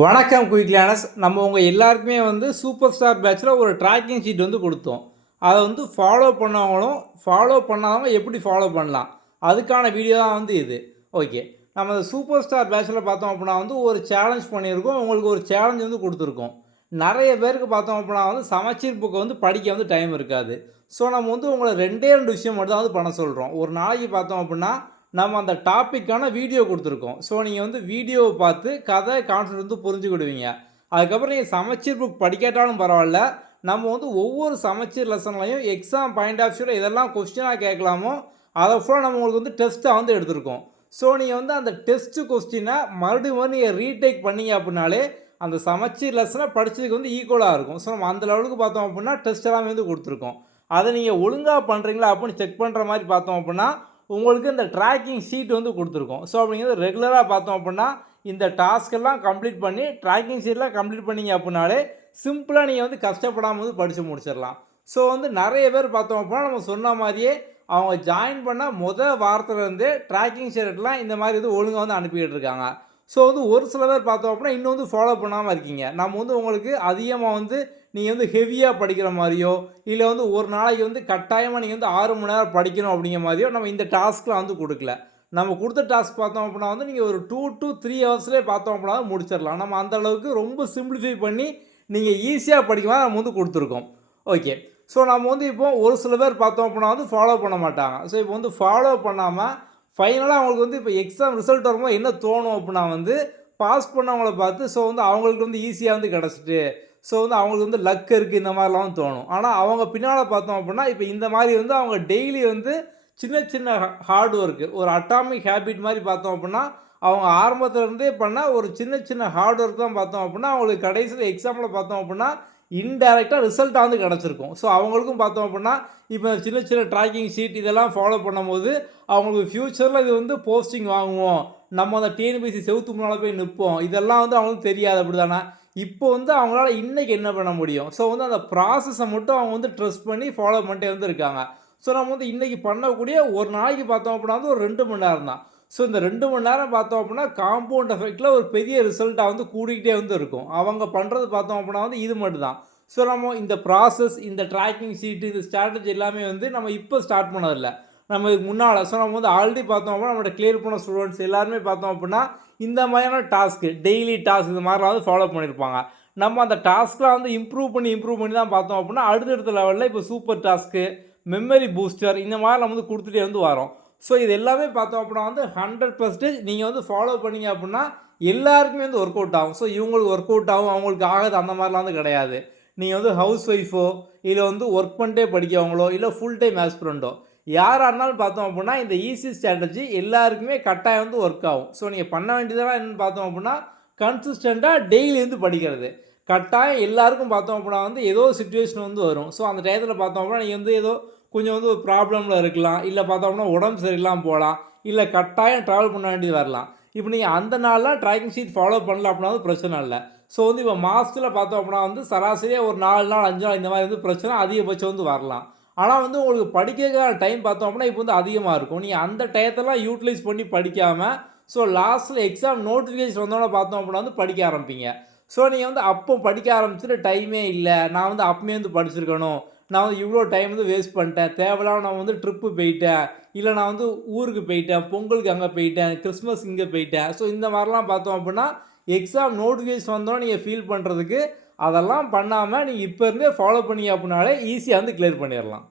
வணக்கம் quick learners. நம்ம உங்கள் எல்லாருக்குமே சூப்பர் ஸ்டார் பேட்சில் ஒரு ட்ராக்கிங் ஷீட் கொடுத்தோம். அதை ஃபாலோ பண்ணவங்களும் ஃபாலோ பண்ணாதவங்க எப்படி ஃபாலோ பண்ணலாம், அதுக்கான வீடியோ தான் இது. ஓகே, நம்ம இந்த சூப்பர் ஸ்டார் பேட்சில் பார்த்தோம் அப்படின்னா ஒரு சேலஞ்ச் பண்ணியிருக்கோம். உங்களுக்கு ஒரு சேலஞ்ச் கொடுத்துருக்கோம். நிறைய பேருக்கு பார்த்தோம் அப்படின்னா சமச்சீர் புக்கை படிக்க டைம் இருக்காது. ஸோ நம்ம உங்களை ரெண்டே ரெண்டு விஷயம் மட்டும் தான் பண்ண சொல்கிறோம். ஒரு நாளைக்கு பார்த்தோம் அப்படின்னா நம்ம அந்த டாப்பிக்கான வீடியோ கொடுத்துருக்கோம். ஸோ நீங்கள் வீடியோவை பார்த்து கதை கான்செப்ட் புரிஞ்சுக்கிடுவீங்க. அதுக்கப்புறம் நீங்கள் சமச்சீர் புக் படிக்காட்டாலும் பரவாயில்ல, நம்ம ஒவ்வொரு சமச்சீர் லெசன்லையும் எக்ஸாம் பாயிண்ட் ஆஃப் வியூவில் இதெல்லாம் கொஸ்டினாக கேட்கலாமோ அதை ஃபுல்லாக நம்ம உங்களுக்கு டெஸ்ட்டாக எடுத்திருக்கோம். ஸோ நீங்கள் அந்த டெஸ்ட்டு கொஸ்டினை மறுபடியும் நீங்கள் ரீடேக் பண்ணீங்க அப்படின்னாலே அந்த சமச்சீர் லெசனை படித்ததுக்கு ஈக்குவலாக இருக்கும். ஸோ நம்ம அந்த லெவலுக்கு பார்த்தோம் அப்படின்னா டெஸ்ட் எல்லாமே கொடுத்துருக்கோம். அதை நீங்கள் ஒழுங்காக பண்ணுறீங்களா அப்படின்னு செக் பண்ணுற மாதிரி பார்த்தோம் அப்படின்னா உங்களுக்கு இந்த ட்ராக்கிங் ஷீட் கொடுத்துருக்கோம். ஸோ அப்படிங்கிறது ரெகுலராக பார்த்தோம் அப்படின்னா இந்த டாஸ்க்கெல்லாம் கம்ப்ளீட் பண்ணி ட்ராக்கிங் ஷீட்லாம் கம்ப்ளீட் பண்ணிங்க அப்படின்னாலே சிம்பிளாக நீங்கள் கஷ்டப்படாமல் படித்து முடிச்சிடலாம். ஸோ நிறைய பேர் பார்த்தோம் அப்படின்னா நம்ம சொன்ன மாதிரியே அவங்க ஜாயின் பண்ண வாரத்துலேருந்தே ட்ராக்கிங் ஷீட்லாம் இந்த மாதிரி ஒழுங்காக அனுப்பிக்கிட்டு இருக்காங்க. ஸோ ஒரு சில பேர் பார்த்தோம் அப்படின்னா இன்னும் ஃபாலோ பண்ணாமல் இருக்கீங்க. நம்ம உங்களுக்கு அதிகமாக நீங்கள் ஹெவியாக படிக்கிற மாதிரியோ இல்லை ஒரு நாளைக்கு கட்டாயமாக நீங்கள் 6 மணி நேரம் படிக்கணும் அப்படிங்கிற மாதிரியோ நம்ம இந்த டாஸ்க்லாம் கொடுக்கல. நம்ம கொடுத்த டாஸ்க் பார்த்தோம் அப்படின்னா நீங்கள் ஒரு 2 to 3 ஹவர்ஸ்லேயே பார்த்தோம் அப்படின்னா முடிச்சிடலாம். நம்ம அந்த அளவுக்கு ரொம்ப சிம்பிளிஃபை பண்ணி நீங்கள் ஈஸியாக படிக்கலாம் நம்ம கொடுத்துருக்கோம். ஓகே, ஸோ நம்ம இப்போ ஒரு சில பேர் பார்த்தோம் அப்படின்னா ஃபாலோ பண்ண மாட்டாங்க. ஸோ இப்போ ஃபாலோ பண்ணாமல் ஃபைனலாக அவங்களுக்கு இப்போ எக்ஸாம் ரிசல்ட் வரும்போது என்ன தோணும் அப்படின்னா பாஸ் பண்ணவங்கள பார்த்து ஸோ அவங்களுக்கு ஈஸியாக கிடச்சிட்டு ஸோ அவங்களுக்கு லக் இருக்குது இந்த மாதிரிலாம் தோணும். ஆனால் அவங்க பின்னால் பார்த்தோம் அப்படின்னா இப்போ இந்த மாதிரி அவங்க டெய்லி சின்ன சின்ன ஹார்ட் ஒர்க்கு ஒரு அட்டாமிக் ஹேபிட் மாதிரி பார்த்தோம் அப்படின்னா அவங்க ஆரம்பத்துலேருந்தே பண்ண ஒரு சின்ன சின்ன ஹார்ட் ஒர்க் தான் பார்த்தோம் அப்படின்னா அவங்களுக்கு கடைசியில் எக்ஸாமில் பார்த்தோம் அப்படின்னா இன்டைரக்டாக ரிசல்ட்டாக கிடச்சிருக்கும். ஸோ அவங்களுக்கும் பார்த்தோம் அப்படின்னா இப்போ சின்ன சின்ன ட்ராக்கிங் ஷீட் இதெல்லாம் ஃபாலோ பண்ணும்போது அவங்களுக்கு ஃப்யூச்சரில் இது போஸ்டிங் வாங்குவோம், நம்ம அந்த டிஎன்பிஎஸ்சி செவுத்து முன்னால் போய் நிற்போம், இதெல்லாம் அவங்களுக்கு தெரியாது. அப்படி தானே இப்போ அவங்களால இன்றைக்கி என்ன பண்ண முடியும்? ஸோ அந்த ப்ராசஸை மட்டும் அவங்க ட்ரஸ்ட் பண்ணி ஃபாலோ பண்ணிட்டே இருக்காங்க. ஸோ நம்ம இன்றைக்கி பண்ணக்கூடிய ஒரு நாளைக்கு பார்த்தோம் அப்படின்னா ஒரு 2 மணி நேரம் தான். ஸோ இந்த 2 மணி நேரம் பார்த்தோம் அப்படின்னா காம்பவுண்ட் எஃபெக்டில் ஒரு பெரிய ரிசல்ட்டாக கூடிக்கிட்டே இருக்கும். அவங்க பண்ணுறது பார்த்தோம் அப்படின்னா இது மட்டும் தான். ஸோ நம்ம இந்த ப்ராசஸ், இந்த ட்ராக்கிங் ஷீட்டு, இந்த ஸ்ட்ராட்டஜி எல்லாமே நம்ம இப்போ ஸ்டார்ட் பண்ணதில்லை, நம்ம இதுக்கு முன்னால். ஸோ நம்ம ஆல்ரெடி பார்த்தோம் அப்படின்னா நம்மளோட கிளியர் பண்ண ஸ்டூடெண்ட்ஸ் எல்லாருமே பார்த்தோம் அப்படின்னா இந்த மாதிரியான டாஸ்க்கு டெய்லி டாஸ்க் இது மாதிரிலாம் ஃபாலோ பண்ணியிருப்பாங்க. நம்ம அந்த டாஸ்க்லாம் இம்ப்ரூவ் பண்ணி தான் பார்த்தோம் அப்படின்னா அடுத்தடுத்த லெவலில் இப்போ சூப்பர் டாஸ்க்கு, மெமரி பூஸ்டர் இந்த மாதிரி நம்ம கொடுத்துட்டே வரோம். ஸோ இது எல்லாமே பார்த்தோம் அப்படின்னா 100% நீங்கள் ஃபாலோ பண்ணிங்க அப்படின்னா எல்லாருக்குமே ஒர்க் அவுட் ஆகும். ஸோ இவங்களுக்கு ஒர்க் அவுட் ஆகும், அவங்களுக்கு ஆகாது அந்த மாதிரிலாம் கிடையாது. நீங்கள் ஹவுஸ் ஒய்ஃபோ இல்லை ஒர்க் பண்ணிட்டே படிக்கவங்களோ இல்லை ஃபுல் டைம் ஆஸ்பிரண்டோ யாராக இருந்தாலும் பார்த்தோம் அப்படின்னா இந்த ஈஸி ஸ்ட்ராட்டஜி எல்லாருக்குமே கட்டாயம் ஒர்க் ஆகும். ஸோ நீங்கள் பண்ண வேண்டியதெல்லாம் என்னென்னு பார்த்தோம் அப்படின்னா கன்சிஸ்டண்ட்டாக டெய்லி படிக்கிறது. கட்டாயம் எல்லாருக்கும் பார்த்தோம் அப்படின்னா ஏதோ சுச்சுவேஷன் வரும். ஸோ அந்த டயத்தில் பார்த்தோம் அப்படின்னா நீங்கள் ஏதோ கொஞ்சம் ஒரு ப்ராப்ளமில் இருக்கலாம், இல்லை பார்த்தோம் அப்படின்னா உடம்பு சரியில்லாமல் போகலாம், இல்லை கட்டாயம் ட்ராவல் பண்ண வேண்டியது வரலாம். இப்போ நீங்கள் அந்த நாளில் ட்ராக்கிங் ஷீட் ஃபாலோ பண்ணல அப்படின்னா பிரச்சனை இல்லை. ஸோ இப்போ மாதத்தில் பார்த்தோம் அப்படின்னா சராசரியாக ஒரு 4 நாள் 5 நாள் இந்த மாதிரி பிரச்சனை அதிகபட்சம் வரலாம். ஆனால் உங்களுக்கு படிக்கிறதுக்கான டைம் பார்த்தோம் அப்படின்னா இப்போ அதிகமாக இருக்கும். நீங்கள் அந்த டயத்தெல்லாம் யூட்டிலைஸ் பண்ணி படிக்காமல் ஸோ லாஸ்ட்டில் எக்ஸாம் நோட்டிஃபிகேஷன் வந்தோடனே பார்த்தோம் அப்படின்னா படிக்க ஆரம்பிப்பீங்க. ஸோ நீங்கள் அப்போ படிக்க ஆரம்பிச்சுட்டு டைமே இல்லை, நான் அப்பமே படிச்சிருக்கணும், நான் இவ்வளோ டைம் வேஸ்ட் பண்ணிட்டேன், தேவையில்லாம நான் ட்ரிப்பு போயிட்டேன், இல்லை நான் ஊருக்கு போயிட்டேன், பொங்கலுக்கு அங்கே போயிட்டேன், கிறிஸ்மஸ் இங்கே போயிட்டேன். ஸோ இந்த மாதிரிலாம் பார்த்தோம் அப்படின்னா எக்ஸாம் நோட்டிஃபிகேஷன் வந்தோடனே நீங்கள் ஃபீல் பண்ணுறதுக்கு அதெல்லாம் பண்ணாமல் நீங்கள் இப்போ இருந்தே ஃபாலோ பண்ணி அப்படின்னாலே ஈஸியாக கிளியர் பண்ணிடலாம்.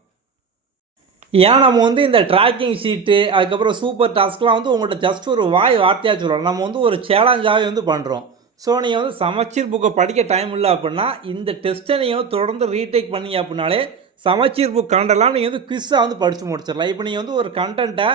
ஏன் நம்ம இந்த ட்ராக்கிங் ஷீட்டு அதுக்கப்புறம் சூப்பர் டாஸ்க்லாம் உங்கள்கிட்ட ஜஸ்ட் ஒரு வார்த்தையாக சொல்லலாம். நம்ம ஒரு சேலஞ்சாகவே பண்ணுறோம். ஸோ நீங்கள் சமச்சீர் புக்கை படிக்க டைம் இல்லை அப்படின்னா இந்த டெஸ்ட்டை நீங்கள் தொடர்ந்து ரீடேக் பண்ணீங்க அப்படின்னாலே சமச்சீர் புக் கண்டெல்லாம் நீங்கள் குவிஸாக படித்து முடிச்சிடலாம். இப்போ நீங்கள் ஒரு கண்டென்ட்டை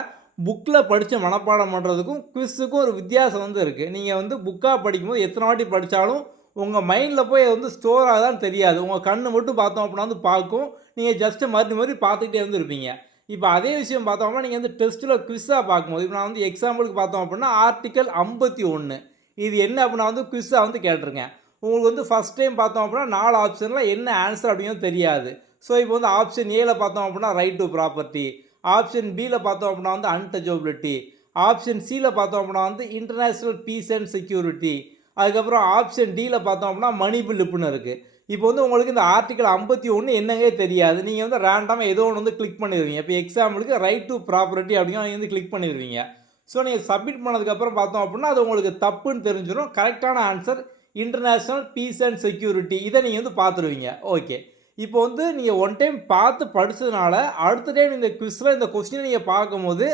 புக்கில் படித்து மனப்பாடம் பண்ணுறதுக்கும் குவிஸுக்கும் ஒரு வித்தியாசம் இருக்குது. நீங்கள் புக்காக படிக்கும்போது எத்தனை வாட்டி படித்தாலும் உங்கள் மைண்டில் போய் ஸ்டோர் ஆகுதான்னு தெரியாது. உங்கள் கண்ணு மட்டும் பார்த்தோம் அப்படின்னா பார்க்கும், நீங்கள் ஜஸ்ட்டு மறுபடி பார்த்துக்கிட்டே இருப்பீங்க. இப்போ அதே விஷயம் பார்த்தோம்னா நீங்கள் டெஸ்ட்டில் குவிஸாக பார்க்கும்போது இப்போ நான் எக்ஸாம்பிளுக்கு பார்த்தோம் அப்படின்னா ஆர்டிக்கல் 51 இது என்ன அப்படின்னா குவிஸாக கேட்டிருக்கேன். உங்களுக்கு ஃபஸ்ட் டைம் பார்த்தோம் அப்படின்னா 4 ஆப்ஷனில் என்ன ஆன்சர் அப்படிங்கிறது தெரியாது. ஸோ இப்போ ஆப்ஷன் ஏல பார்த்தோம் அப்படின்னா ரைட் டு ப்ராப்பர்ட்டி, ஆப்ஷன் பியில் பார்த்தோம் அப்படின்னா அன்டச்சபிலிட்டி, ஆப்ஷன் சியில் பார்த்தோம் அப்படின்னா இன்டர்நேஷ்னல் பீஸ் அண்ட் செக்யூரிட்டி, அதுக்கப்புறம் ஆப்ஷன் டியில் பார்த்தோம் அப்படின்னா மணி பில்லுப்புன்னு இருக்குது. இப்போ வந்து உங்களுக்கு இந்த ஆர்டிகல் 51 என்னங்கே தெரியாது. நீங்கள் வந்து ரேண்டமாக ஏதோ ஒன்று வந்து கிளிக் பண்ணிடுவீங்க. இப்போ எக்ஸாம்பிளுக்கு ரைட் டு ப்ராப்பர்ட்டி அப்படிங்கிற நீங்கள் வந்து கிளிக் பண்ணிடுவீங்க. ஸோ நீங்கள் சப்மிட் பண்ணதுக்கப்புறம் பார்த்தோம் அப்படின்னா அது உங்களுக்கு தப்புன்னு தெரிஞ்சிடும். கரெக்டான answer international peace and security. இதை நீங்கள் வந்து பார்த்துருவீங்க. ஓகே, இப்போ வந்து நீங்கள் ஒன் டைம் பார்த்து படித்ததுனால அடுத்த டைம் இந்த குவிஸில் இந்த கொஸ்டினை நீங்கள் பார்க்கும்போது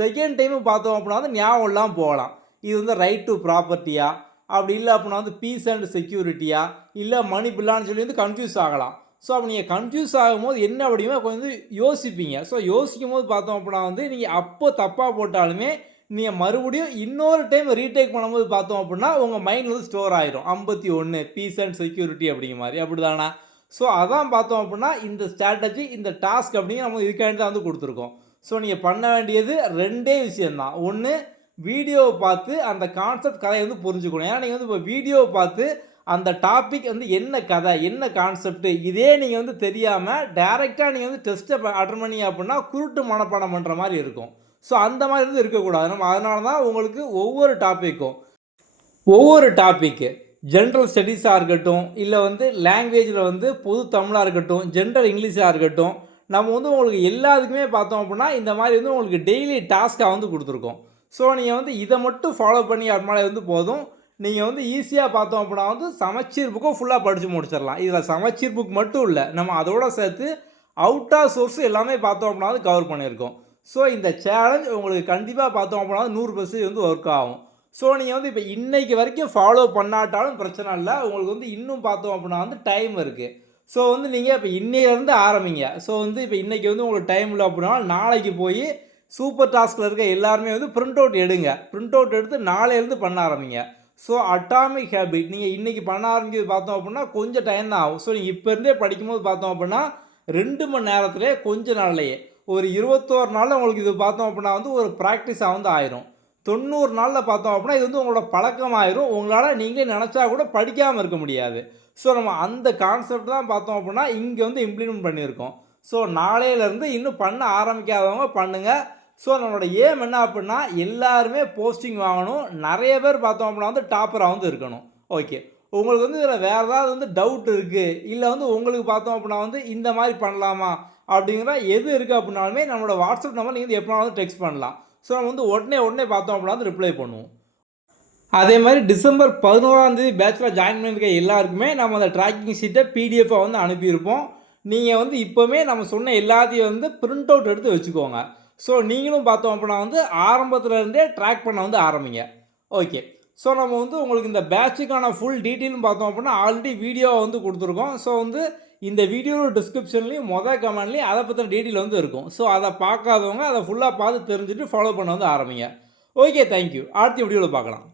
செகண்ட் டைமும் பார்த்தோம் அப்படின்னா வந்து ஞாபகம் இல்லாமல் போகலாம். இது வந்து ரைட் டு ப்ராப்பர்ட்டியா, அப்படி இல்லை அப்படின்னா வந்து பீஸ் அண்ட் செக்யூரிட்டியா, இல்லை மணி பில்லான்னு சொல்லி வந்து கன்ஃபியூஸ் ஆகலாம். ஸோ அப்போ நீங்கள் கன்ஃபியூஸ் ஆகும்போது என்ன அப்படின்னா கொஞ்சம் யோசிப்பீங்க. ஸோ யோசிக்கும் போது பார்த்தோம் அப்படின்னா வந்து நீங்கள் அப்போ தப்பாக போட்டாலுமே நீங்கள் மறுபடியும் இன்னொரு டைம் ரீடேக் பண்ணும்போது பார்த்தோம் அப்படின்னா உங்கள் மைண்டில் வந்து ஸ்டோர் ஆகிடும். 51 பீஸ் அண்ட் செக்யூரிட்டி அப்படிங்கிற மாதிரி, அப்படி தானே? ஸோ அதான் பார்த்தோம் அப்படின்னா இந்த ஸ்ட்ராட்டஜி, இந்த டாஸ்க் அப்படிங்கிற நம்ம இதுக்காண்டி தான் வந்து கொடுத்துருக்கோம். ஸோ நீங்கள் பண்ண வேண்டியது 2 விஷயந்தான். ஒன்று, வீடியோவை பார்த்து அந்த கான்செப்ட் கதையை வந்து புரிஞ்சுக்கணும். ஏன்னா நீங்கள் வந்து இப்போ வீடியோவை பார்த்து அந்த டாபிக் வந்து என்ன கதை, என்ன கான்செப்ட், இதே நீங்கள் வந்து தெரியாமல் டைரெக்டாக நீங்கள் வந்து டெஸ்ட்டை அட்டன் பண்ணி அப்படின்னா குருட்டு மனப்பாடம் பண்ணுற மாதிரி இருக்கும். ஸோ அந்த மாதிரி வந்து இருக்கக்கூடாது. நம்ம அதனால தான் உங்களுக்கு ஒவ்வொரு டாப்பிக்கு ஜென்ரல் ஸ்டடீஸாக இருக்கட்டும், இல்லை வந்து லாங்குவேஜில் வந்து பொது தமிழாக இருக்கட்டும், ஜென்ரல் இங்கிலீஷாக இருக்கட்டும், நம்ம வந்து உங்களுக்கு எல்லாத்துக்குமே பார்த்தோம் அப்படின்னா இந்த மாதிரி வந்து உங்களுக்கு டெய்லி டாஸ்க்காக வந்து கொடுத்துருக்கோம். ஸோ நீங்கள் வந்து இதை மட்டும் ஃபாலோ பண்ணி அப்படின்னாலே வந்து போதும். நீங்கள் வந்து ஈஸியாக பார்த்தோம் அப்படின்னா வந்து சமச்சீர் புக்கும் ஃபுல்லாக படித்து முடிச்சிடலாம். இதில் சமச்சீர் புக் மட்டும் இல்லை, நம்ம அதோட சேர்த்து அவுட் ஆஃப் சோர்ஸ் எல்லாமே பார்த்தோம் அப்படின்னா வந்து கவர் பண்ணியிருக்கோம். ஸோ இந்த சேலஞ்ச் உங்களுக்கு கண்டிப்பாக பார்த்தோம் அப்படின்னா 100% வந்து ஒர்க் ஆகும். ஸோ நீங்கள் வந்து இப்போ இன்றைக்கி வரைக்கும் ஃபாலோ பண்ணாட்டாலும் பிரச்சனை இல்லை. உங்களுக்கு வந்து இன்னும் பார்த்தோம் அப்படின்னா வந்து டைம் இருக்குது. ஸோ வந்து நீங்கள் இப்போ இன்னையிலேருந்து ஆரம்பிங்க. ஸோ வந்து இப்போ இன்றைக்கி வந்து உங்களுக்கு டைம் இல்லை அப்படின்னா நாளைக்கு போய் சூப்பர் டாஸ்கில் இருக்க எல்லாருமே வந்து பிரிண்ட் அவுட் எடுங்க. பிரிண்ட் அவுட் எடுத்து நாளையிலேருந்து பண்ண ஆரம்பிங்க. ஸோ அட்டாமிக் ஹேபிட் நீங்கள் இன்றைக்கி பண்ண ஆரம்பிக்கிறது பார்த்தோம் அப்படின்னா கொஞ்சம் டைம் தான் ஆகும். ஸோ நீங்கள் இப்போ இருந்தே படிக்கும்போது பார்த்தோம் அப்படின்னா 2 மணி நேரத்துலேயே கொஞ்ச நாள்லையே ஒரு 21 நாளில் உங்களுக்கு இது பார்த்தோம் அப்படின்னா வந்து ஒரு ப்ராக்டிஸாக வந்து ஆயிரும். 90 நாளில் பார்த்தோம் அப்படின்னா இது வந்து உங்களோட பழக்கமாயிரும். உங்களால் நீங்களே நினச்சா கூட படிக்காமல் இருக்க முடியாது. ஸோ நம்ம அந்த கான்செப்ட் தான் பார்த்தோம் அப்படின்னா இங்கே வந்து இம்ப்ளிமெண்ட் பண்ணியிருக்கோம். ஸோ நாளையிலேருந்து இன்னும் பண்ண ஆரம்பிக்காதவங்க பண்ணுங்கள். ஸோ நம்மளோட ஏம் என்ன அப்படின்னா எல்லாருமே போஸ்டிங் வாங்கணும். நிறைய பேர் பார்த்தோம் அப்படின்னா வந்து டாப்பராக வந்து இருக்கணும். ஓகே, உங்களுக்கு வந்து இதில் வேறு ஏதாவது வந்து டவுட் இருக்குது, இல்லை வந்து உங்களுக்கு பார்த்தோம் அப்படின்னா வந்து இந்த மாதிரி பண்ணலாமா அப்படிங்கிற எது இருக்குது அப்படின்னாலுமே நம்மளோட வாட்ஸ்அப் நம்பர் நீங்கள் வந்து எப்போனா வந்து டெக்ஸ்ட் பண்ணலாம். ஸோ நம்ம வந்து உடனே பார்த்தோம் அப்படின்னா வந்து ரிப்ளை பண்ணுவோம். அதே மாதிரி டிசம்பர் 11 பேட்சில் ஜாயின் பண்ணியிருக்க எல்லாருக்குமே நம்ம அந்த ட்ராக்கிங் ஷீட்டை பிடிஎஃபாக வந்து அனுப்பியிருப்போம். நீங்கள் வந்து இப்போவுமே நம்ம சொன்ன எல்லாத்தையும் வந்து பிரிண்ட் அவுட் எடுத்து வச்சுக்கோங்க. ஸோ நீங்களும் பார்த்தோம் அப்படின்னா வந்து ஆரம்பத்துலேருந்தே ட்ராக் பண்ண வந்து ஆரம்பிங்க. ஓகே, ஸோ நம்ம வந்து உங்களுக்கு இந்த பேட்சுக்கான ஃபுல் டீட்டெயிலும் பார்த்தோம் அப்படின்னா ஆல்ரெடி வீடியோவை வந்து கொடுத்துருக்கோம். ஸோ வந்து இந்த வீடியோவோட டிஸ்கிரிப்ஷன்லேயும் கமெண்ட்லேயும் அதை பற்றின டீட்டெயில் வந்து இருக்கும். ஸோ அதை பார்க்காதவங்க அதை ஃபுல்லாக பார்த்து தெரிஞ்சுட்டு ஃபாலோ பண்ண வந்து ஆரம்பிங்க. Okay, thank you. அடுத்த வீடியோவில் பார்க்கலாம்.